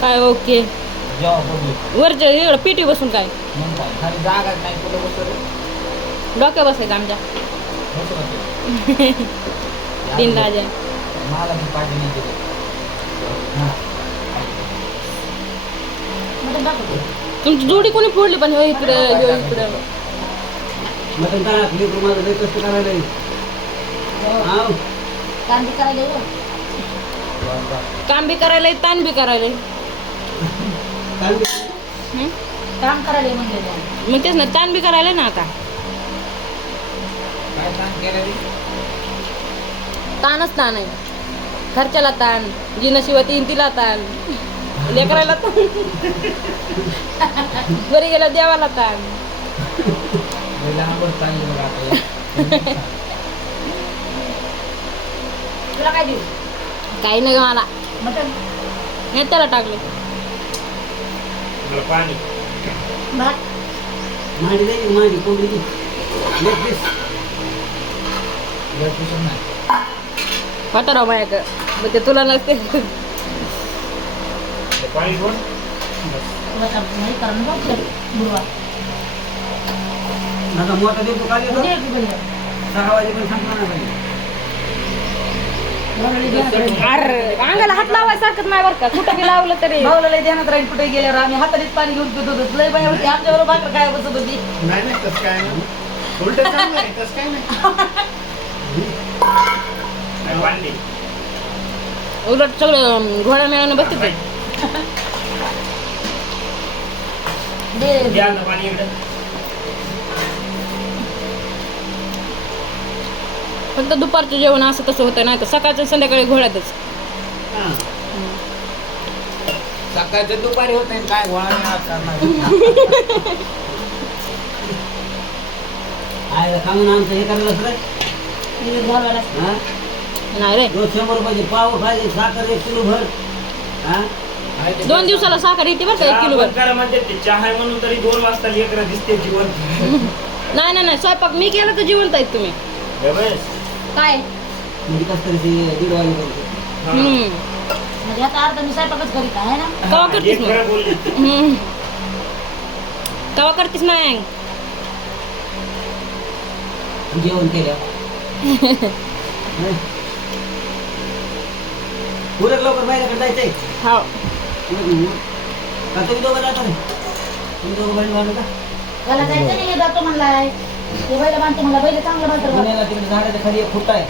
काय ओके वरच्या इकडं पिटी बसून काय जागा नाही कुठं बसत डोक्या बसायचं आमच्या तीन राजा मला मी पाठी नाही दिलं तुमची जोडी कोणी फोडली पण हो इकडं ह्यो इकडं मटण काय आपली माझं लय कष्ट करायला काम बी करायला ताण बी करायला काम करायला म्हणजे मग तेच ना ताण बी करायला ना आता काय सांग केलं ताणच ताण आहे खर्चाला ताण जी नशिबात येईन तिला ताण लेकरायला ताण घरी गेला देवाला ताण लांबच चांगली बघा आता तुला काय देऊ काही नाही मला मटन हे त्याला टाकले पाणी भात माडी नाही माडी कोंबडी लेग पीस नाही होता राव माझ्याकडं मग ते तुला नसते पाणी सोड तुला नाही कारण बघ गुरुवार आता मोठा देतो काल येतो उद्या की बंद 6 वाजेपर्यंत संपणार नाही पाहिजे अरे अंगाला हात लावायसारखंच नाही बरं का कुठं बी लावलं तरी भाऊला लय ध्यानात राहील कुठे गेल्यावर आम्ही हाताने पाणी घेऊन पित होतो लय बाया होती आमच्याबरोबर भाकर काय बसत होती नाही नाही तसं काय नाही उलट चांगलं आहे तसं काय नाही उलट सगळं घोडा मिळवून बसते ते फक्त दुपारचं जेवण असं तसं होतं नाही तर सकाळचं संध्याकाळी घोड्यातच सकाळचं दुपारी होत नाही काय गोळा नाही करणार आयला सांगून आमचं हे करायला असं घालवायला हा नाही रे 100 रुपयाचे पाव खायचे साखर 1 किलो भर हा 2 दिवसाला साखर येते बरं का 1 किलो भर म्हणजे ते चहा आहे म्हणून तरी 2 वाजता लेकरं दिसते जीवन नाही नाही नाही स्वयंपाक मी केलं तर जिवंत आहेत तुम्ही काय म्हणजे कसं तरी ते 1:30 वाजेपर्यंत म्हणजे आता अर्धा मी स्वयंपाकच करीत आहे ना कवा करतीस मग कवा करतीस नाही जेवण केलं पुरक लवकर बाहेरकडे जायचंय हो का तुम्ही दोघं जाता रे तुम्ही दोघं बहीण भाऊ का त्याला जायचं नाही जातो म्हणलाय ते बैल बांधते म्हणला बैल चांगलं बांधतो पुण्याला तिकडे झाडाच्या खाली एक खुर्ट आहे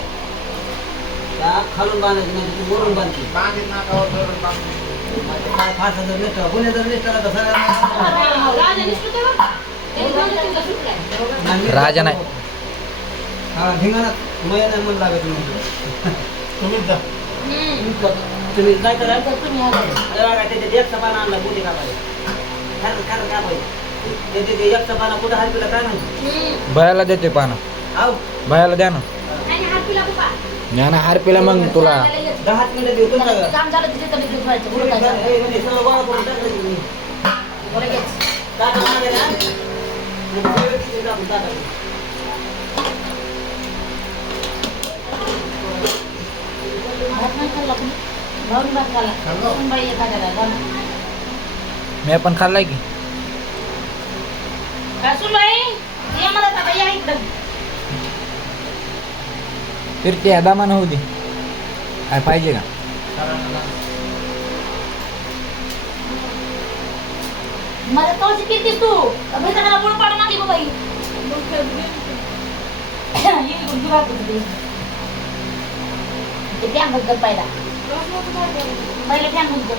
त्या खालून बांधायची नाही तू वरून बांधते बांधीत नाकावर धरून बांधून. काय फास जर नेसला पुणे जर नेसला तर सगळ्यांना राजा नाही हा धिंगाणात मया नाही मन लागत तुम्हीच जा तुम्ही काय करा तुम्ही आले अरे बघा त्याच्यात एक सपाना आणला कुठे कापायला खरं काय पाहिजे ते एक सपाना कुठं हात पिला काय नाही भयाला देते पानं आव भयाला द्या ना ज्ञाना हारपीला मग तुला 10 मिनिटं देऊ तुमचा काम झालं तिथे तरी दूध व्हायचं पुढं काय झालं? म्हणजे सगळं गोळा करून टाकलं मी लगेच टाका मागे ना सगळं तिथे टाकून टाकायचं भात नाही खाल्ला तुम्ही भाऊन भात खाल्ला बाई एखाद्याला जाणं. मी पण खाल्लाय की काय सुन बाई ये मला आता या इकडं फिरते दामान होऊ दे काय पाहिजे का मला तोची कितीस तू भेटा मला बोल पाडून मागे बाई ये गुंडी वाटत होती ते फॅन बंद कर पहिला पहिले फॅन बंद कर